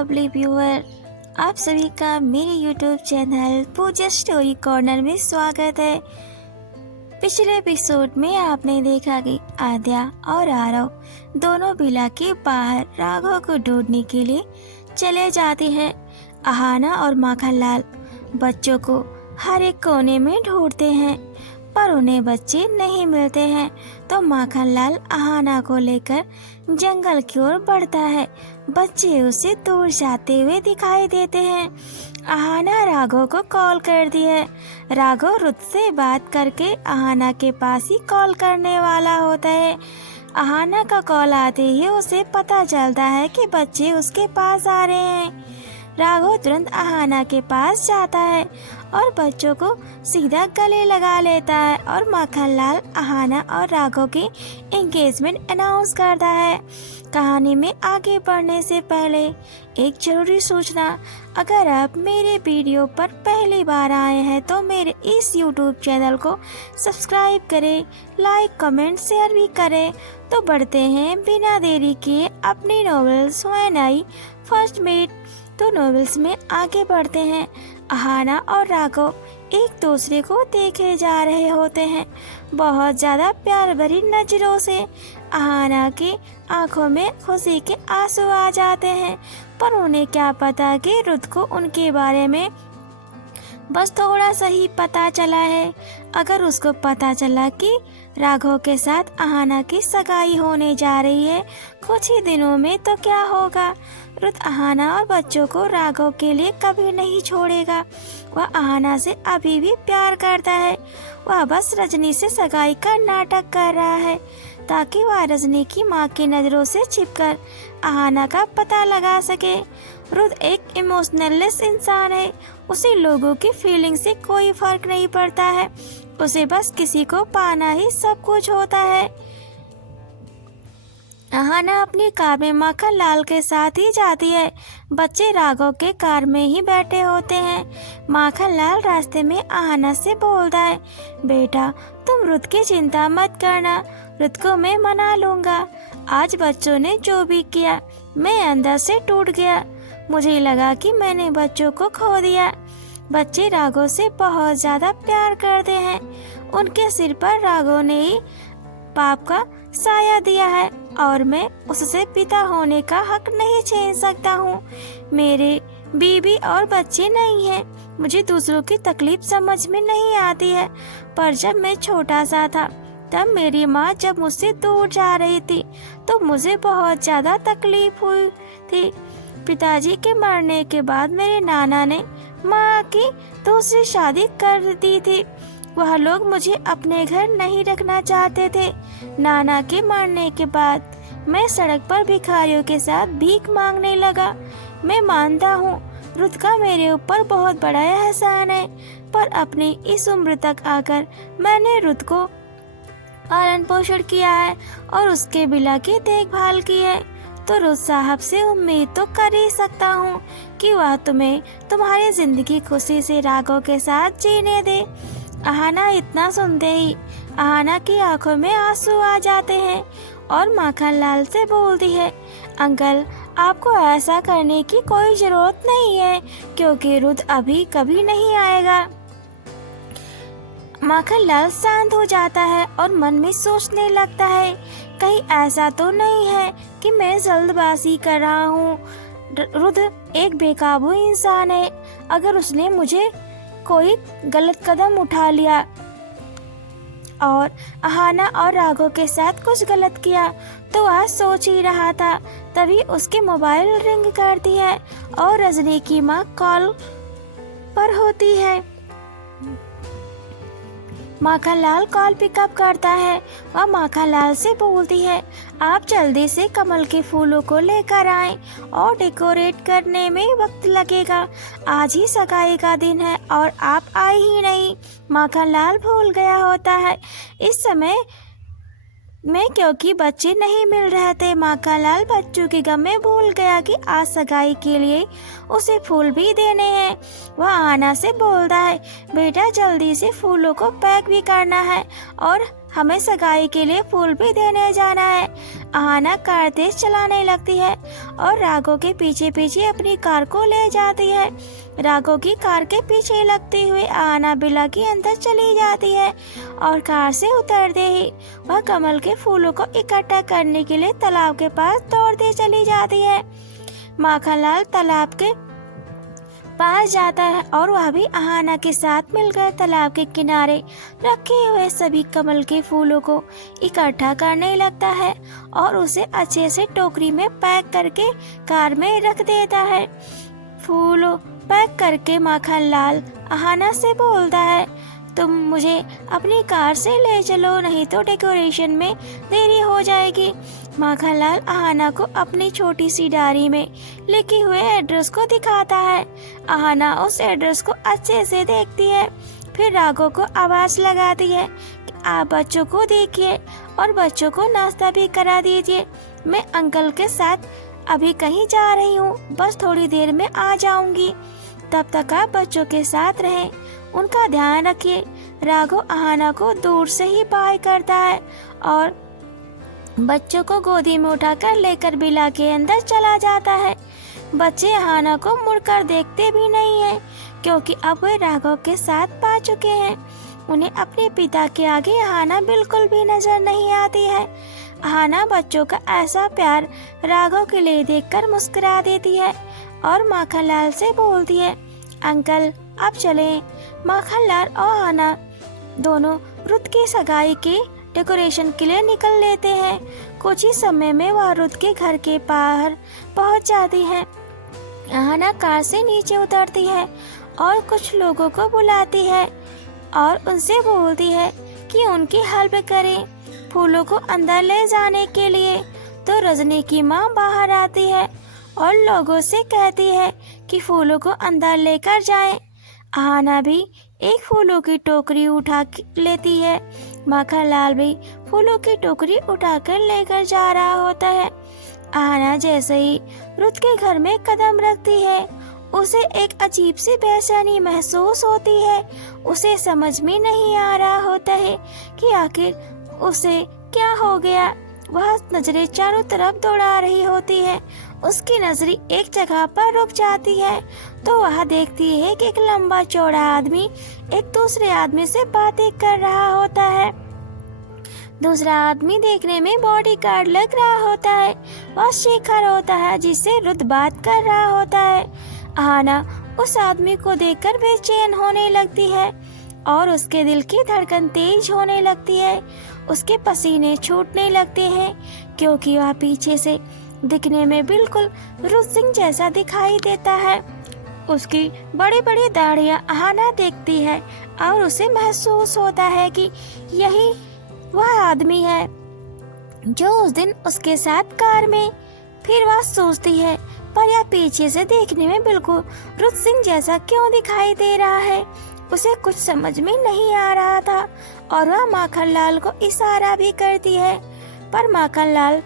Lovely viewer, आप सभी का मेरे यूट्यूब चैनल पूजा स्टोरी कॉर्नर में स्वागत है। पिछले एपिसोड में आपने देखा कि आद्या और आरव दोनों बिला के बाहर राघव को ढूंढने के लिए चले जाते हैं। अहाना और माखनलाल बच्चों को हर एक कोने में ढूंढते हैं, पर उन्हें बच्चे नहीं मिलते हैं। तो माखनलाल अहाना को लेकर जंगल की ओर बढ़ता है। बच्चे उसे दूर जाते हुए दिखाई देते हैं। अहाना राघव को कॉल करती है। राघव रुत से बात करके अहाना के पास ही कॉल करने वाला होता है। अहाना का कॉल आते ही उसे पता चलता है कि बच्चे उसके पास आ रहे हैं। राघव तुरंत अहाना के पास जाता है और बच्चों को सीधा गले लगा लेता है और माखनलाल अहाना और राघव की एंगेजमेंट अनाउंस करता है। कहानी में आगे बढ़ने से पहले एक जरूरी सूचना, अगर आप मेरे वीडियो पर पहली बार आए हैं तो मेरे इस यूट्यूब चैनल को सब्सक्राइब करें, लाइक कमेंट शेयर भी करें। तो बढ़ते हैं बिना देरी किए अपनी novels when I first meet. तो नॉवेल्स में आगे बढ़ते हैं। अहाना और राघव एक दूसरे को देखे जा रहे होते हैं, बहुत ज़्यादा प्यार भरी नजरों से। अहाना की आंखों में खुशी के आंसू आ जाते हैं, पर उन्हें क्या पता कि रुत को उनके बारे में बस थोड़ा सा ही पता चला है। अगर उसको पता चला कि राघव के साथ अहाना की सगाई होने जा रही है कुछ ही दिनों में, तो क्या होगा। रुत अहाना और बच्चों को राघव के लिए कभी नहीं छोड़ेगा। वह अहाना से अभी भी प्यार करता है। वह बस रजनी से सगाई का नाटक कर रहा है ताकि वह रजनी की माँ की नज़रों से छिपकर अहाना का पता लगा सके। रुत एक इमोशनललेस इंसान है। उसे लोगों की फीलिंग से कोई फर्क नहीं पड़ता है। उसे बस किसी को पाना ही सब कुछ होता है। अहाना अपनी कार में माखनलाल के साथ ही जाती है। बच्चे राघव के कार में ही बैठे होते हैं। माखनलाल रास्ते में अहाना से बोलता है, बेटा तुम रुत की चिंता मत करना, रुत को मैं मना लूँगा। आज बच्चों ने जो भी किया मैं अंदर से टूट गया। मुझे लगा कि मैंने बच्चों को खो दिया। बच्चे राघव से बहुत ज़्यादा प्यार करते हैं। उनके सिर पर राघव ने ही पाप का साया दिया है और मैं उससे पिता होने का हक नहीं छीन सकता हूँ। मेरे बीवी और बच्चे नहीं हैं। मुझे दूसरों की तकलीफ समझ में नहीं आती है, पर जब मैं छोटा सा था तब मेरी माँ जब मुझसे दूर जा रही थी तो मुझे बहुत ज़्यादा तकलीफ हुई थी। पिताजी के मरने के बाद मेरे नाना ने माँ की दूसरी शादी कर दी थी। वह लोग मुझे अपने घर नहीं रखना चाहते थे। नाना के मरने के बाद मैं सड़क पर भिखारियों के साथ भीख मांगने लगा। मैं मानता हूँ रुत का मेरे ऊपर बहुत बड़ा एहसान है, पर अपनी इस उम्र तक आकर मैंने रुत को पालन पोषण किया है और उसके बिला की देखभाल की है। तो रुत साहब से उम्मीद तो कर ही सकता हूँ कि वह तुम्हें तुम्हारी जिंदगी खुशी से राघव के साथ जीने दे। अहाना इतना सुनते ही अहाना की आंखों में आंसू आ जाते हैं और माखनलाल से बोलती है, अंकल आपको ऐसा करने की कोई जरूरत नहीं है क्योंकि रुत अभी कभी नहीं आएगा। माखनलाल शांत हो जाता है और मन में सोचने लगता है, कहीं ऐसा तो नहीं है कि मैं जल्दबाजी कर रहा हूँ। रुत एक बेकाबू इंसान है। अगर उसने मुझे कोई गलत कदम उठा लिया और अहाना और राघव के साथ कुछ गलत किया तो वह सोच ही रहा था। तभी उसके मोबाइल रिंग करती है और रजनी की माँ कॉल पर होती है। माखनलाल कॉल पिकअप करता है। वह माखनलाल से बोलती है, आप जल्दी से कमल के फूलों को लेकर आएं और डेकोरेट करने में वक्त लगेगा। आज ही सगाई का दिन है और आप आए ही नहीं। माखनलाल भूल गया होता है इस समय में क्योंकि बच्चे नहीं मिल रहे थे। माखनलाल बच्चों के गम में भूल गया कि आज सगाई के लिए उसे फूल भी देने हैं। वह आना से बोलता है, बेटा जल्दी से फूलों को पैक भी करना है और हमें सगाई के लिए फूल भी देने जाना है। अहाना कार तेज चलाने लगती है और राघव के पीछे पीछे अपनी कार को ले जाती है। राघव की कार के पीछे लगते हुए अहाना बिला के अंदर चली जाती है और कार से उतरते ही वह कमल के फूलों को इकट्ठा करने के लिए तालाब के पास दौड़ते चली जाती है। माखनलाल तालाब के पास जाता है और वह भी अहाना के साथ मिलकर तालाब के किनारे रखे हुए सभी कमल के फूलों को इकट्ठा करने लगता है और उसे अच्छे से टोकरी में पैक करके कार में रख देता है। फूलों पैक करके माखनलाल अहाना से बोलता है, तुम मुझे अपनी कार से ले चलो, नहीं तो डेकोरेशन में देरी हो जाएगी। माखनलाल अहाना को अपनी छोटी सी डायरी में लिखे हुए एड्रेस को दिखाता है। अहाना उस एड्रेस को अच्छे से देखती है, फिर राघव को आवाज़ लगाती है कि आप बच्चों को देखिए और बच्चों को नाश्ता भी करा दीजिए। मैं अंकल के साथ अभी कहीं जा रही हूँ, बस थोड़ी देर में आ जाऊंगी। तब तक आप बच्चों के साथ रहें, उनका ध्यान रखिए। राघव अहाना को दूर से ही बाय करता है और बच्चों को गोदी में उठाकर लेकर बिला के अंदर चला जाता है। बच्चे अहाना को मुड़कर देखते भी नहीं हैं, क्योंकि अब वे राघव के साथ पा चुके हैं। उन्हें अपने पिता के आगे अहाना बिल्कुल भी नजर नहीं आती है। अहाना बच्चों का ऐसा प्यार राघव के लिए देखकर मुस्कुरा देती है और माखनलाल से बोलती है, अंकल अब चलें। माखनलाल और अहाना दोनों रुत की सगाई के डेकोरेशन के लिए निकल लेते हैं। कुछ ही समय में वह रुत के घर के बाहर पहुंच जाती है। अहाना कार से नीचे उतरती है और कुछ लोगों को बुलाती है और उनसे बोलती है कि उनकी हेल्प करें फूलों को अंदर ले जाने के लिए। तो रजनी की माँ बाहर आती है और लोगों से कहती है कि फूलों को अंदर लेकर जाएं। अहाना भी एक फूलों की टोकरी उठा लेती है। माखनलाल भी फूलों की टोकरी उठाकर लेकर जा रहा होता है। अहाना जैसे ही रुत के घर में कदम रखती है, उसे एक अजीब सी बेचैनी महसूस होती है। उसे समझ में नहीं आ रहा होता है कि आखिर उसे क्या हो गया। वह नजरें चारों तरफ दौड़ा रही होती है। उसकी नजरें एक जगह पर रुक जाती है तो वह देखती है कि एक लंबा चौड़ा आदमी एक दूसरे आदमी से बातें कर रहा होता है। दूसरा आदमी देखने में बॉडीगार्ड लग रहा होता है। वह शेखर होता है जिससे रुत बात कर रहा होता है। अहाना उस आदमी को देखकर बेचैन होने लगती है और उसके दिल की धड़कन तेज होने लगती है। उसके पसीने छूटने लगते हैं क्योंकि वह पीछे से दिखने में बिल्कुल रुत सिंह जैसा दिखाई देता है। उसकी बड़ी बड़ी दाढ़ियां अहाना देखती है और उसे महसूस होता है कि यही वह आदमी है जो उस दिन उसके साथ कार में। फिर वह सोचती है, पर यह पीछे से देखने में बिल्कुल रुत सिंह जैसा क्यों दिखाई दे रहा है। उसे कुछ समझ में नहीं आ रहा था और वह माखनलाल को इशारा भी करती है, पर माखनलाल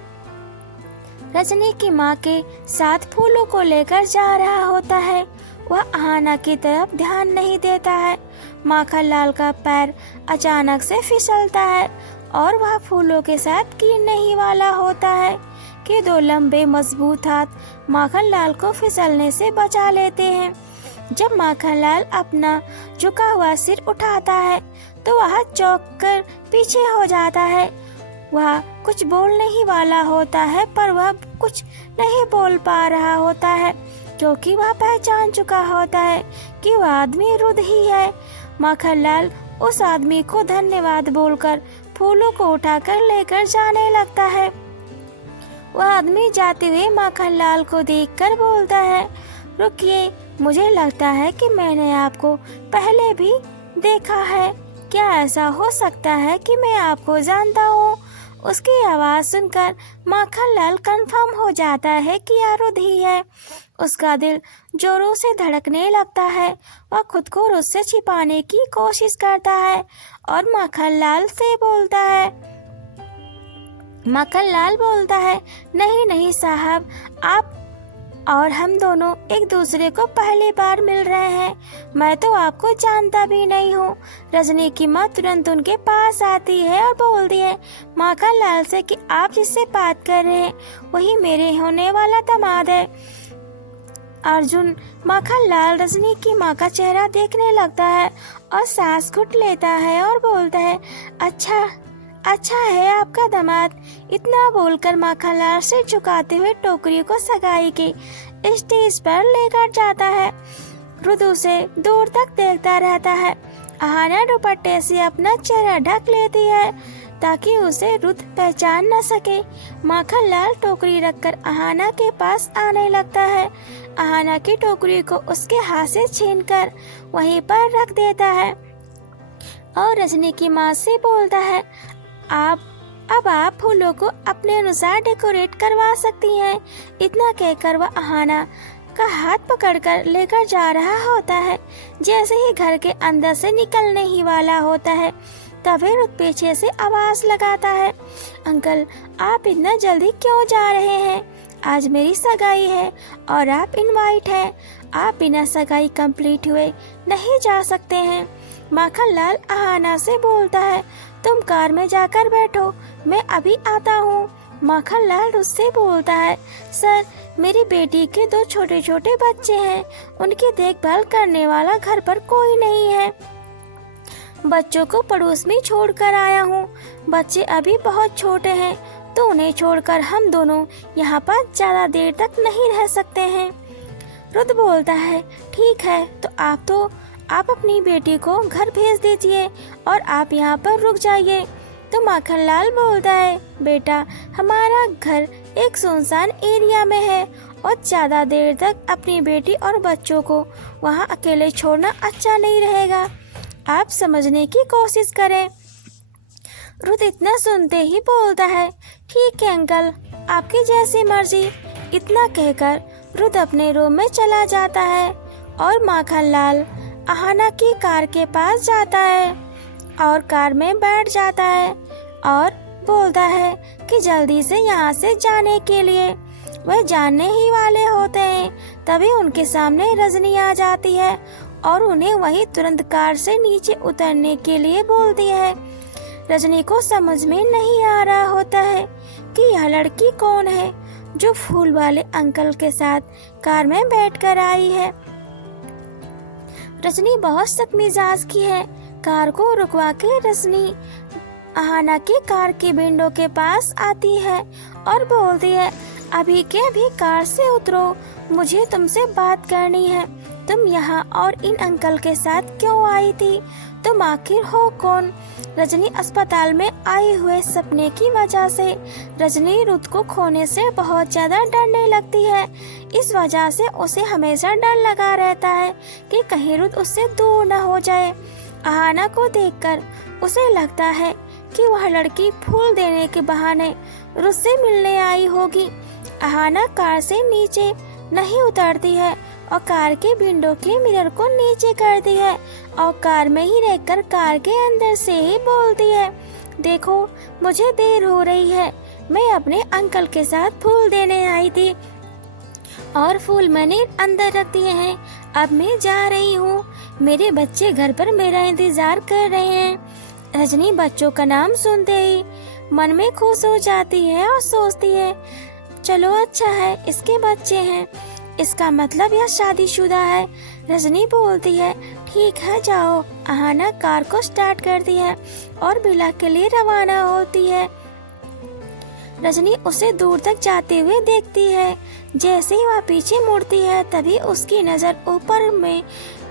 रजनी की माँ के साथ फूलों को लेकर जा रहा होता है। वह अहाना की तरफ ध्यान नहीं देता है। माखनलाल का पैर अचानक से फिसलता है और वह फूलों के साथ गिरने ही वाला होता है कि दो लंबे मजबूत हाथ माखनलाल को फिसलने से बचा लेते हैं। जब माखनलाल अपना झुका हुआ सिर उठाता है तो वह चौंक कर पीछे हो जाता है। वह कुछ बोलने ही वाला होता है, पर वह कुछ नहीं बोल पा रहा होता है क्योंकि वह पहचान चुका होता है कि वह आदमी रुद ही है। माखनलाल उस आदमी को धन्यवाद बोलकर फूलों को उठाकर लेकर जाने लगता है। वह आदमी जाते हुए माखनलाल को देखकर बोलता है, रुकिए, मुझे लगता है कि मैंने आपको पहले भी देखा है। क्या ऐसा हो सकता है कि मैं आपको जानता हूँ? उसकी आवाज़ सुनकर माखनलाल कंफर्म हो जाता है कि यह रुद ही है। उसका दिल जोरों से धड़कने लगता है। वह खुद को रुद से छिपाने की कोशिश करता है और माखनलाल बोलता है, नहीं नहीं साहब, आप और हम दोनों एक दूसरे को पहली बार मिल रहे हैं। मैं तो आपको जानता भी नहीं हूँ। रजनी की माँ तुरंत उनके पास आती है और बोलती है माखनलाल से कि आप जिससे बात कर रहे हैं वही मेरे होने वाला दामाद है। अर्जुन माखनलाल रजनी की माँ का चेहरा देखने लगता है और सांस घुट लेता है और बोलता है अच्छा है आपका दामाद। इतना बोलकर माखनलाल सिर झुकाते हुए टोकरी को सगाई के स्टेज पर लेकर जाता है। रुद उसे दूर तक देखता रहता है। अहाना दुपट्टे से अपना चेहरा ढक लेती है ताकि उसे रुद पहचान न सके। माखनलाल टोकरी रखकर अहाना के पास आने लगता है। अहाना की टोकरी को उसके हाथ से छीनकर वहीं पर रख देता है और रजनी की माँ से बोलता है अब आप फूलों को अपने अनुसार डेकोरेट करवा सकती हैं। इतना कहकर वह अहाना का हाथ पकड़कर लेकर जा रहा होता है। जैसे ही घर के अंदर से निकलने ही वाला होता है तभी रुद पीछे से आवाज लगाता है अंकल आप इतना जल्दी क्यों जा रहे हैं? आज मेरी सगाई है और आप इनवाइट हैं। आप बिना सगाई कंप्लीट हुए नहीं जा सकते हैं। माखनलाल अहाना से बोलता है तुम कार में जाकर बैठो, मैं अभी आता हूँ। माखनलाल उससे बोलता है सर मेरी बेटी के 2 छोटे छोटे बच्चे हैं, उनकी देखभाल करने वाला घर पर कोई नहीं है। बच्चों को पड़ोस में छोड़कर आया हूँ। बच्चे अभी बहुत छोटे हैं तो उन्हें छोड़कर हम दोनों यहाँ पर ज्यादा देर तक नहीं रह सकते हैं। रुद बोलता है ठीक है तो आप अपनी बेटी को घर भेज दीजिए और आप यहाँ पर रुक जाइए। तो माखनलाल बोलता है बेटा हमारा घर एक सुनसान एरिया में है और ज्यादा देर तक अपनी बेटी और बच्चों को वहाँ अकेले छोड़ना अच्छा नहीं रहेगा। आप समझने की कोशिश करें। रुद इतना सुनते ही बोलता है ठीक है अंकल आपकी जैसी मर्जी। इतना कहकर रुद अपने रूम में चला जाता है और माखनलाल अहाना की कार के पास जाता है और कार में बैठ जाता है और बोलता है कि जल्दी से यहाँ से जाने के लिए। वह जानने ही वाले होते हैं तभी उनके सामने रजनी आ जाती है और उन्हें वही तुरंत कार से नीचे उतरने के लिए बोलती है। रजनी को समझ में नहीं आ रहा होता है कि यह लड़की कौन है जो फूल वाले अंकल के साथ कार में बैठकर आई है। रजनी बहुत सख्त मिजाज की है। कार को रुकवा के रजनी अहाना की कार की विंडो के पास आती है और बोलती है अभी के अभी कार से उतरो, मुझे तुमसे बात करनी है। तुम यहाँ और इन अंकल के साथ क्यों आई थी? तुम आखिर हो कौन? रजनी अस्पताल में आए हुए सपने की वजह से रजनी रुद को खोने से बहुत ज्यादा डरने लगती है। इस वजह से उसे हमेशा डर लगा रहता है कि कहीं रुद उससे दूर न हो जाए। अहाना को देखकर उसे लगता है कि वह लड़की फूल देने के बहाने रुद से मिलने आई होगी। अहाना कार से नीचे नहीं उतरती है और कार के विंडो के मिरर को नीचे करती है और कार में ही रहकर कार के अंदर से ही बोलती है देखो मुझे देर हो रही है, मैं अपने अंकल के साथ फूल देने आई थी और फूल मैंने अंदर रख दिए हैं। अब मैं जा रही हूँ, मेरे बच्चे घर पर मेरा इंतजार कर रहे हैं। रजनी बच्चों का नाम सुनते ही मन में खुश हो जाती है और सोचती है चलो अच्छा है इसके बच्चे हैं, इसका मतलब यह शादीशुदा है। रजनी बोलती है ठीक है जाओ। अहाना कार को स्टार्ट करती है और विला के लिए रवाना होती है। रजनी उसे दूर तक जाते हुए देखती है। जैसे ही वह पीछे मुड़ती है तभी उसकी नजर ऊपर में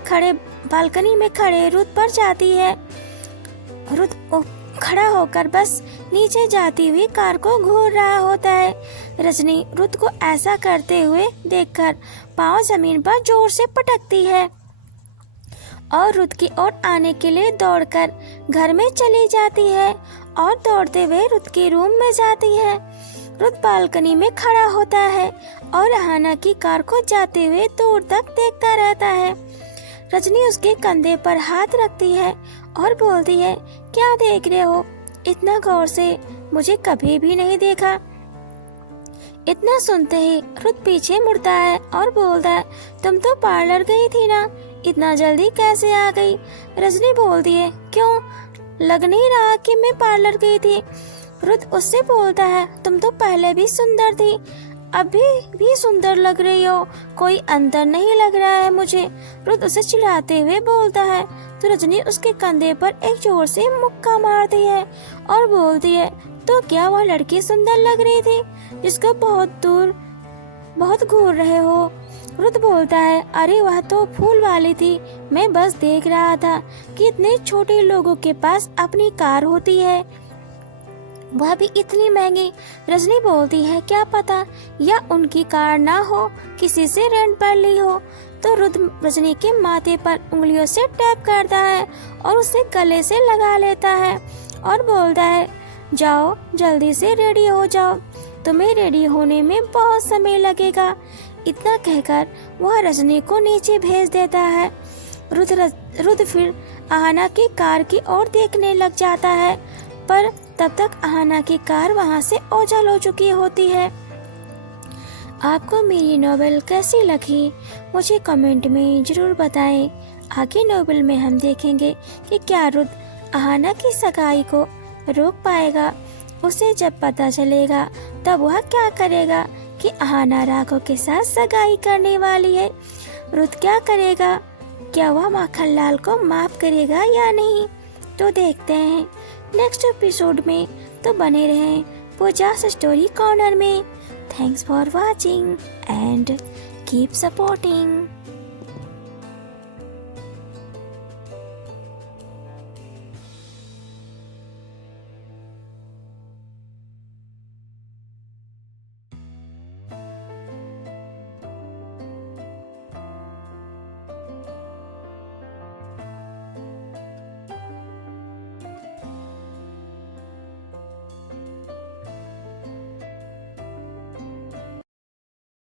खड़े बालकनी में खड़े रुद पर जाती है। रुद खड़ा होकर बस नीचे जाती हुई कार को घूर रहा होता है। रजनी रुद को ऐसा करते हुए देखकर पांव जमीन पर जोर से पटकती है और रुद की ओर आने के लिए दौड़कर घर में चली जाती है और दौड़ते हुए रुद के रूम में जाती है। रुद बालकनी में खड़ा होता है और अहाना की कार को जाते हुए दूर तक देखता रहता है। रजनी उसके कंधे पर हाथ रखती है और बोलती है क्या देख रहे हो? इतना गौर से मुझे कभी भी नहीं देखा। इतना सुनते ही रुत पीछे मुड़ता है और बोलता है, तुम तो पार्लर गई थी ना, इतना जल्दी कैसे आ गई? रजनी बोलती है, क्यों, लग नहीं रहा कि मैं पार्लर गई थी? रुत उससे बोलता है, तुम तो पहले भी सुंदर थी, अभी भी सुंदर लग रही हो, कोई अंतर नहीं लग रहा है मुझे। रुत उसे चिढ़ाते हुए बोलता है तो रजनी उसके कंधे पर एक जोर से मुक्का मारती है और बोलती है, तो क्या वह लड़की सुंदर लग रही थी जिसको बहुत घूर रहे हो? रुत बोलता है, अरे वह तो फूल वाली थी, मैं बस देख रहा था कि इतने छोटे लोगों के पास अपनी कार होती है, वह भी इतनी महंगी। रजनी बोलती है, क्या पता या उनकी कार ना हो, किसी से रेंट पर ली हो। तो रुद्र रजनी के माथे पर उंगलियों से टैप करता है और उसे गले से लगा लेता है और बोलता है, जाओ जल्दी से रेडी हो जाओ, तुम्हें रेडी होने में बहुत समय लगेगा। इतना कहकर वह रजनी को नीचे भेज देता है। रुद्र फिर आहना की कार की ओर देखने लग जाता है, पर तब तक आहना की कार वहां से ओझल हो चुकी होती है। आपको मेरी नॉवेल कैसी लगी मुझे कमेंट में जरूर बताएं। आगे नॉवेल में हम देखेंगे कि क्या रुद्र आहना की सगाई को रोक पाएगा। उसे जब पता चलेगा तब वह क्या करेगा कि आहना राघव के साथ सगाई करने वाली है। रुद्र क्या करेगा, क्या वह माखनलाल को माफ करेगा या नहीं, तो देखते हैं नेक्स्ट एपिसोड में। तो बने रहें पूजा's स्टोरी कॉर्नर में। Thanks for watching and keep supporting.